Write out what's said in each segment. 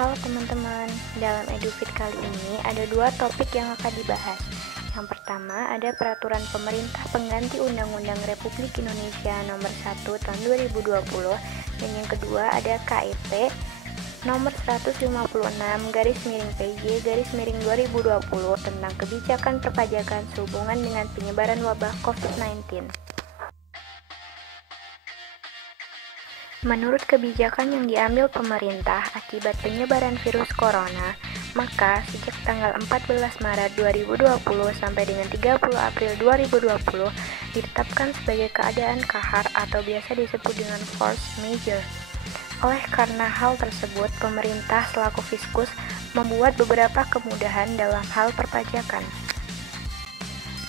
Halo teman-teman, dalam EduFit kali ini ada dua topik yang akan dibahas. Yang pertama ada peraturan pemerintah pengganti Undang-Undang Republik Indonesia Nomor 1 Tahun 2020 dan yang kedua ada KIP Nomor 156/PJ/2020 tentang kebijakan perpajakan sehubungan dengan penyebaran wabah COVID-19. Menurut kebijakan yang diambil pemerintah akibat penyebaran virus corona, maka sejak tanggal 14 Maret 2020 sampai dengan 30 April 2020 ditetapkan sebagai keadaan kahar atau biasa disebut dengan force majeure. Oleh karena hal tersebut, pemerintah selaku Fiskus membuat beberapa kemudahan dalam hal perpajakan.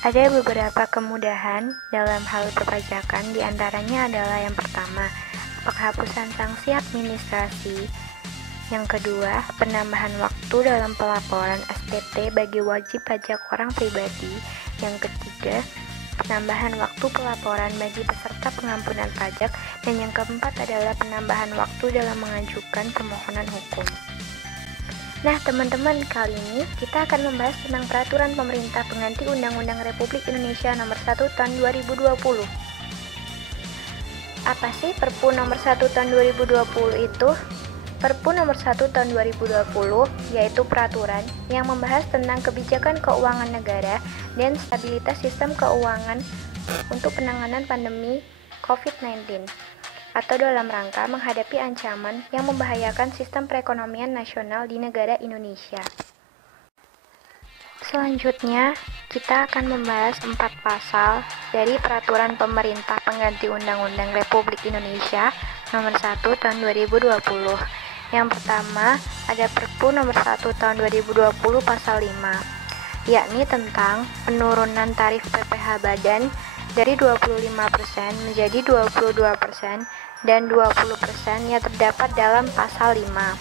Ada beberapa kemudahan dalam hal perpajakan, diantaranya adalah yang pertama, penghapusan sanksi administrasi. Yang kedua, penambahan waktu dalam pelaporan SPT bagi wajib pajak orang pribadi. Yang ketiga, penambahan waktu pelaporan bagi peserta pengampunan pajak. Dan yang keempat adalah penambahan waktu dalam mengajukan permohonan hukum. Nah teman-teman, kali ini kita akan membahas tentang peraturan pemerintah pengganti Undang-Undang Republik Indonesia Nomor 1 Tahun 2020. Apa sih Perpu nomor 1 tahun 2020 itu? Perpu nomor 1 tahun 2020 yaitu peraturan yang membahas tentang kebijakan keuangan negara dan stabilitas sistem keuangan untuk penanganan pandemi COVID-19 atau dalam rangka menghadapi ancaman yang membahayakan sistem perekonomian nasional di negara Indonesia. Selanjutnya, kita akan membahas 4 pasal dari Peraturan Pemerintah Pengganti Undang-Undang Republik Indonesia Nomor 1 Tahun 2020. Yang pertama, ada Perpu Nomor 1 Tahun 2020 Pasal 5, yakni tentang penurunan tarif PPh badan dari 25% menjadi 22% dan 20% yang terdapat dalam Pasal 5.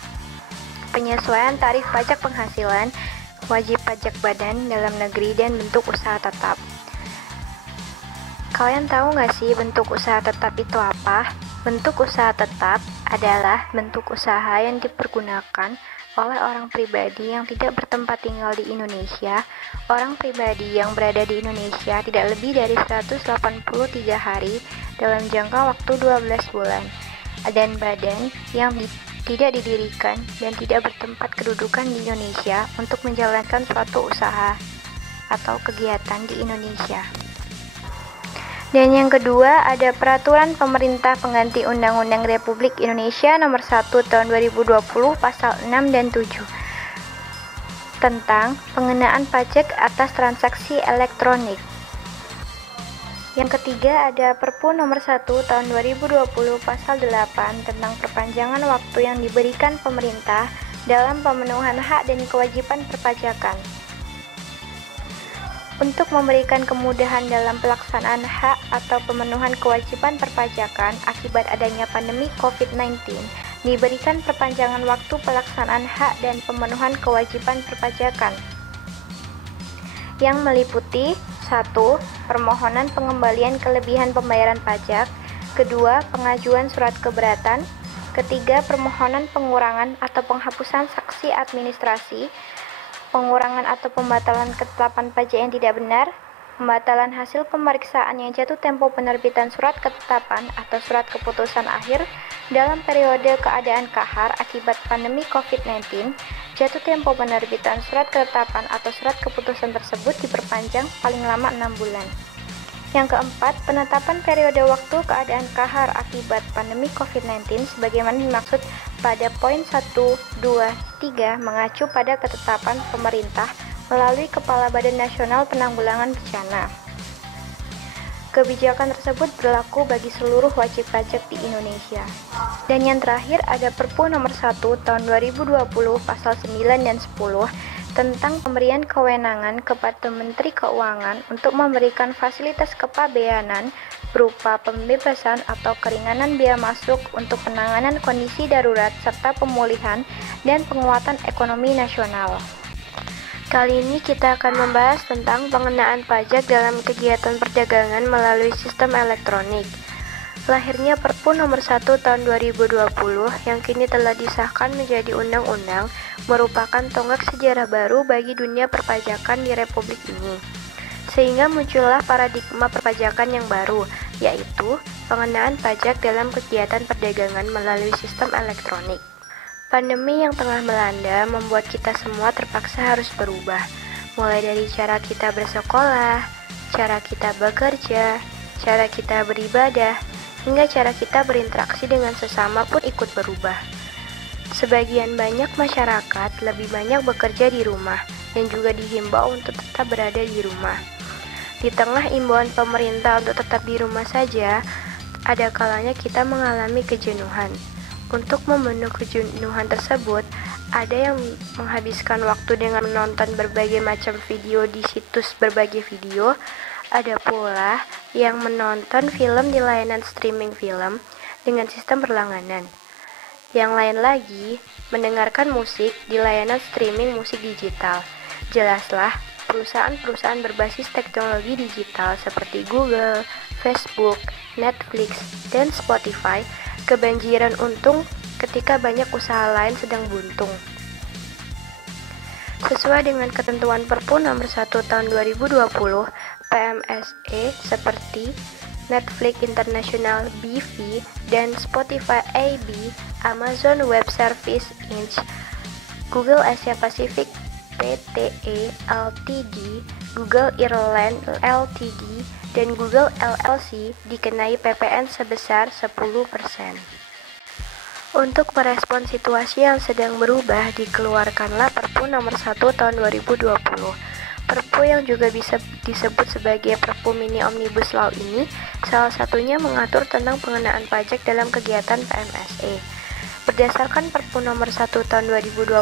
Penyesuaian tarif pajak penghasilan wajib pajak badan dalam negeri dan bentuk usaha tetap. Kalian tahu nggak sih bentuk usaha tetap itu apa? Bentuk usaha tetap adalah bentuk usaha yang dipergunakan oleh orang pribadi yang tidak bertempat tinggal di Indonesia. Orang pribadi yang berada di Indonesia tidak lebih dari 183 hari dalam jangka waktu 12 bulan. Dan badan yang tidak didirikan dan tidak bertempat kedudukan di Indonesia untuk menjalankan suatu usaha atau kegiatan di Indonesia. Dan yang kedua ada Peraturan Pemerintah Pengganti Undang-Undang Republik Indonesia Nomor 1 Tahun 2020 Pasal 6 dan 7 tentang pengenaan pajak atas transaksi elektronik. Yang ketiga ada Perpu Nomor 1 Tahun 2020 Pasal 8 tentang perpanjangan waktu yang diberikan pemerintah dalam pemenuhan hak dan kewajiban perpajakan. Untuk memberikan kemudahan dalam pelaksanaan hak atau pemenuhan kewajiban perpajakan akibat adanya pandemi COVID-19, diberikan perpanjangan waktu pelaksanaan hak dan pemenuhan kewajiban perpajakan yang meliputi 1. Permohonan pengembalian kelebihan pembayaran pajak. 2. Pengajuan surat keberatan. 3. Permohonan pengurangan atau penghapusan sanksi administrasi, pengurangan atau pembatalan ketetapan pajak yang tidak benar, pembatalan hasil pemeriksaan yang jatuh tempo penerbitan surat ketetapan atau surat keputusan akhir dalam periode keadaan kahar akibat pandemi COVID-19. Jatuh tempo penerbitan surat ketetapan atau surat keputusan tersebut diperpanjang paling lama 6 bulan. Yang keempat, penetapan periode waktu keadaan kahar akibat pandemi COVID-19 sebagaimana dimaksud pada poin 1, 2, 3 mengacu pada ketetapan pemerintah melalui Kepala Badan Nasional Penanggulangan Bencana. Kebijakan tersebut berlaku bagi seluruh wajib pajak di Indonesia. Dan yang terakhir ada Perpu Nomor 1 Tahun 2020 Pasal 9 dan 10 tentang pemberian kewenangan kepada Menteri Keuangan untuk memberikan fasilitas kepabeanan berupa pembebasan atau keringanan biaya masuk untuk penanganan kondisi darurat serta pemulihan dan penguatan ekonomi nasional. Kali ini kita akan membahas tentang pengenaan pajak dalam kegiatan perdagangan melalui sistem elektronik. Lahirnya Perpu Nomor 1 Tahun 2020 yang kini telah disahkan menjadi undang-undang merupakan tonggak sejarah baru bagi dunia perpajakan di Republik ini. Sehingga muncullah paradigma perpajakan yang baru, yaitu pengenaan pajak dalam kegiatan perdagangan melalui sistem elektronik. Pandemi yang tengah melanda membuat kita semua terpaksa harus berubah, mulai dari cara kita bersekolah, cara kita bekerja, cara kita beribadah, hingga cara kita berinteraksi dengan sesama pun ikut berubah. Sebagian banyak masyarakat lebih banyak bekerja di rumah dan juga dihimbau untuk tetap berada di rumah. Di tengah imbauan pemerintah untuk tetap di rumah saja, ada kalanya kita mengalami kejenuhan. Untuk memenuhi kejenuhan tersebut, ada yang menghabiskan waktu dengan menonton berbagai macam video di situs berbagai video. Ada pula yang menonton film di layanan streaming film dengan sistem berlangganan. Yang lain lagi, mendengarkan musik di layanan streaming musik digital. Jelaslah, perusahaan-perusahaan berbasis teknologi digital seperti Google, Facebook, Netflix, dan Spotify kebanjiran untung ketika banyak usaha lain sedang buntung. Sesuai dengan ketentuan Perpu Nomor 1 Tahun 2020, PMSE seperti Netflix International BV dan Spotify AB, Amazon Web Services Inc., Google Asia Pacific PTE Ltd, Google Ireland Ltd, dan Google LLC dikenai PPN sebesar 10%. Untuk merespon situasi yang sedang berubah, dikeluarkanlah Perpu Nomor 1 Tahun 2020. Perpu yang juga bisa disebut sebagai Perpu Mini Omnibus Law ini salah satunya mengatur tentang pengenaan pajak dalam kegiatan PMSE. Berdasarkan Perpu Nomor 1 Tahun 2020,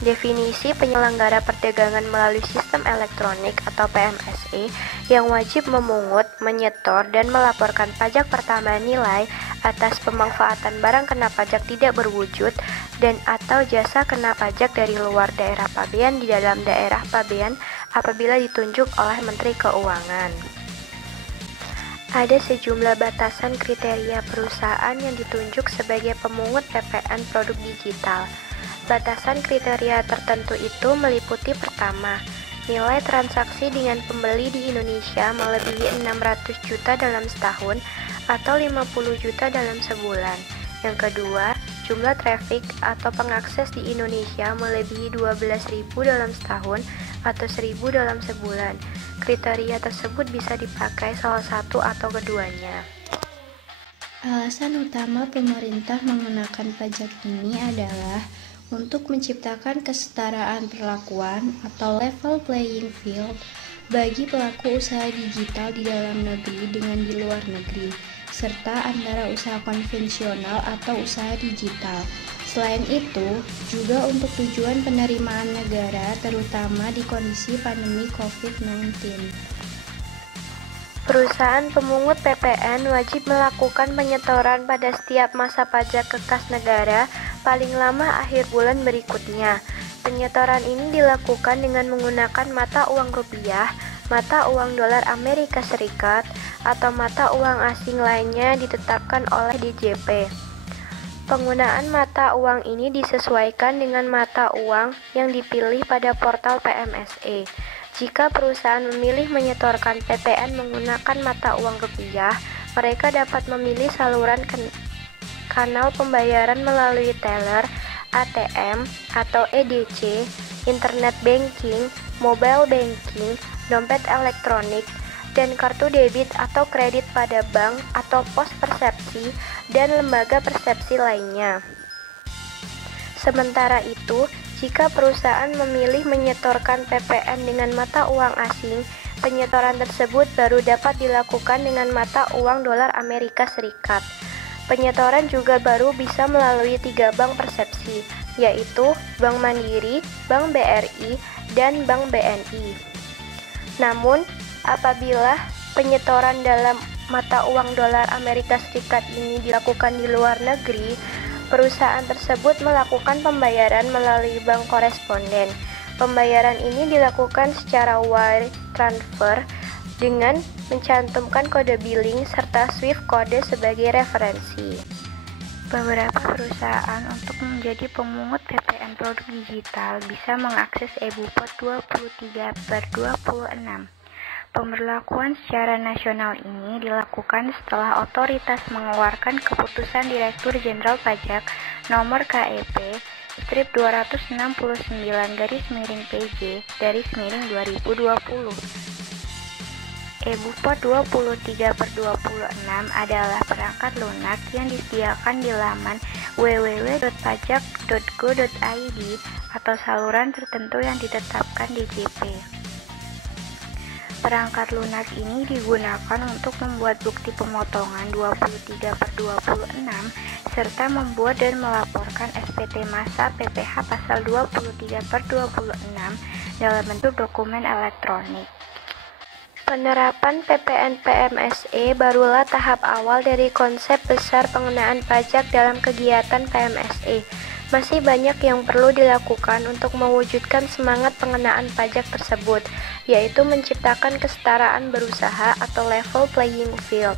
definisi penyelenggara perdagangan melalui sistem elektronik atau PMSE yang wajib memungut, menyetor, dan melaporkan pajak pertambahan nilai atas pemanfaatan barang kena pajak tidak berwujud dan atau jasa kena pajak dari luar daerah pabean di dalam daerah pabean apabila ditunjuk oleh Menteri Keuangan. Ada sejumlah batasan kriteria perusahaan yang ditunjuk sebagai pemungut PPN produk digital. Batasan kriteria tertentu itu meliputi pertama, nilai transaksi dengan pembeli di Indonesia melebihi 600 juta dalam setahun atau 50 juta dalam sebulan. Yang kedua, jumlah traffic atau pengakses di Indonesia melebihi 12.000 dalam setahun atau 1.000 dalam sebulan. Kriteria tersebut bisa dipakai salah satu atau keduanya. Alasan utama pemerintah mengenakan pajak ini adalah untuk menciptakan kesetaraan perlakuan atau level playing field bagi pelaku usaha digital di dalam negeri dengan di luar negeri, serta antara usaha konvensional atau usaha digital. Selain itu, juga untuk tujuan penerimaan negara, terutama di kondisi pandemi COVID-19. Perusahaan pemungut PPN wajib melakukan penyetoran pada setiap masa pajak ke kas negara paling lama akhir bulan berikutnya. Penyetoran ini dilakukan dengan menggunakan mata uang rupiah, mata uang dolar Amerika Serikat, atau mata uang asing lainnya ditetapkan oleh DJP. Penggunaan mata uang ini disesuaikan dengan mata uang yang dipilih pada portal PMSE. Jika perusahaan memilih menyetorkan PPN menggunakan mata uang rupiah, mereka dapat memilih saluran kanal pembayaran melalui teller, ATM, atau EDC, internet banking, mobile banking, dompet elektronik, dan kartu debit atau kredit pada bank atau pos persepsi dan lembaga persepsi lainnya. Sementara itu, jika perusahaan memilih menyetorkan PPN dengan mata uang asing, penyetoran tersebut baru dapat dilakukan dengan mata uang dolar Amerika Serikat. Penyetoran juga baru bisa melalui 3 bank persepsi, yaitu Bank Mandiri, Bank BRI, dan Bank BNI. Namun, apabila penyetoran dalam mata uang dolar Amerika Serikat ini dilakukan di luar negeri, perusahaan tersebut melakukan pembayaran melalui bank koresponden. Pembayaran ini dilakukan secara wire transfer dengan mencantumkan kode billing serta SWIFT kode sebagai referensi. Beberapa perusahaan untuk menjadi pemungut PPN produk digital bisa mengakses eBupot 23/26. Pemberlakuan secara nasional ini dilakukan setelah otoritas mengeluarkan keputusan Direktur Jenderal Pajak nomor KEP strip 269/PJ/2020. eBupot 23/26 adalah perangkat lunak yang disediakan di laman www.pajak.go.id atau saluran tertentu yang ditetapkan DJP. Perangkat lunak ini digunakan untuk membuat bukti pemotongan 23/26 serta membuat dan melaporkan SPT Masa PPh pasal 23/26 dalam bentuk dokumen elektronik. Penerapan PPN PMSE barulah tahap awal dari konsep besar pengenaan pajak dalam kegiatan PMSE. Masih banyak yang perlu dilakukan untuk mewujudkan semangat pengenaan pajak tersebut, yaitu menciptakan kesetaraan berusaha atau level playing field.